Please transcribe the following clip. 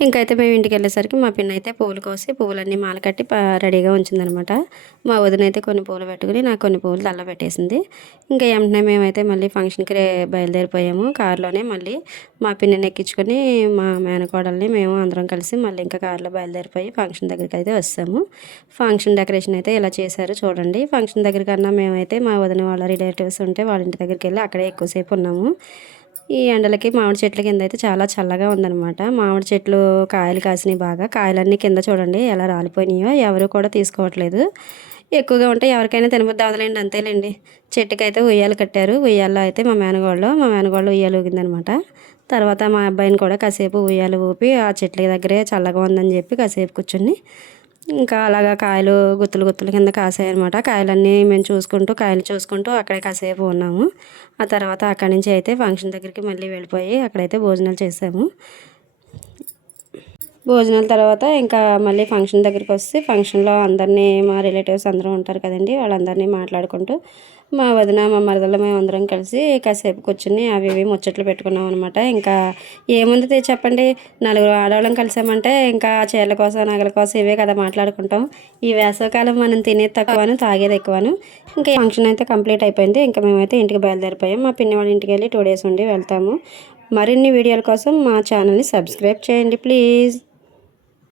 ఇంకైతే మేము ఇంటికెళ్ళేసరికి మా పిన్నయితే పువ్వులు కోసి పువ్వులన్నీ మాల కట్టి రెడీగా ఉంచిందనమాట. మా వదినైతే కొన్ని పూలు పెట్టుకుని నాకు కొన్ని పూలు దండ పెట్టేసింది. ఇంకా వెంటనే మేమైతే మళ్ళీ ఫంక్షన్‌కి బయలుదేరిపోయాము. కారులోనే మళ్ళీ మా పిన్నిని ఎక్కించుకొని మా మేనకోడల్ని మేము అందరం కలిసి మళ్ళీ ఇంకా కారులో బయలుదేరిపోయి ఫంక్షన్ దగ్గరికైతే వచ్చాము. ఫంక్షన్ డెకరేషన్ అయితే ఇలా చేశారు చూడండి. ఫంక్షన్ దగ్గరికన్నా మేమైతే మా వదిన వాళ్ళ రిలేటివ్స్ ఉంటే వాళ్ళ ఇంటి దగ్గరికెళ్ళి అక్కడే ఎక్కువసేపు ఉన్నాము. ఈ ఎండలకి మామిడి చెట్ల కింద అయితే చాలా చల్లగా ఉందనమాట. మామిడి చెట్లు కాయలు కాసినాయి బాగా. కాయలన్నీ కింద చూడండి ఎలా రాలిపోయినాయో. ఎవరు కూడా తీసుకోవట్లేదు. ఎక్కువగా ఉంటే ఎవరికైనా తినబుద్ధి అవ్వదులేండి, అంతేలేండి. చెట్టుకైతే ఉయ్యాలు కట్టారు. ఉయ్యాల్లో అయితే మా మేనగోళ్ళు ఉయ్యాలు ఊగిందనమాట. తర్వాత మా అబ్బాయిని కూడా కాసేపు ఉయ్యాలు ఊపి ఆ చెట్ల దగ్గరే చల్లగా ఉందని చెప్పి కాసేపు కూర్చొని ఇంకా అలాగా కాయలు గుత్తులు గుత్తులు కింద కాసాయనమాట. కాయలన్నీ మేము కాయలు చూసుకుంటూ అక్కడే కాసేపు ఉన్నాము. ఆ తర్వాత అక్కడి నుంచి అయితే ఫంక్షన్ దగ్గరికి మళ్ళీ వెళ్ళిపోయి అక్కడైతే భోజనాలు చేసాము. భోజనాల తర్వాత ఇంకా మళ్ళీ ఫంక్షన్ దగ్గరికి వస్తే ఫంక్షన్లో అందరినీ మా రిలేటివ్స్ అందరూ ఉంటారు కదండి, వాళ్ళందరినీ మాట్లాడుకుంటూ మా వదిన మా మరదలు మేము అందరం కలిసి కాసేపు కూర్చుని అవి ఇవి ముచ్చట్లు పెట్టుకున్నాం అనమాట. ఇంకా ఏముంది చెప్పండి, నలుగురు ఆడవాళ్ళం కలిసామంటే ఇంకా చీరల కోసం నగల కోసం ఇవే కదా మాట్లాడుకుంటాం. ఈ వేసవకాలం మనం తినేది తక్కువను తాగేది ఎక్కువను. ఇంకా ఫంక్షన్ అయితే కంప్లీట్ అయిపోయింది. ఇంకా మేమైతే ఇంటికి బయలుదేరిపోయాం. మా పిన్ని వాళ్ళ ఇంటికి వెళ్ళి 2 days ఉండి వెళ్తాము. మరిన్ని వీడియోల కోసం మా ఛానల్ని సబ్స్క్రైబ్ చేయండి ప్లీజ్.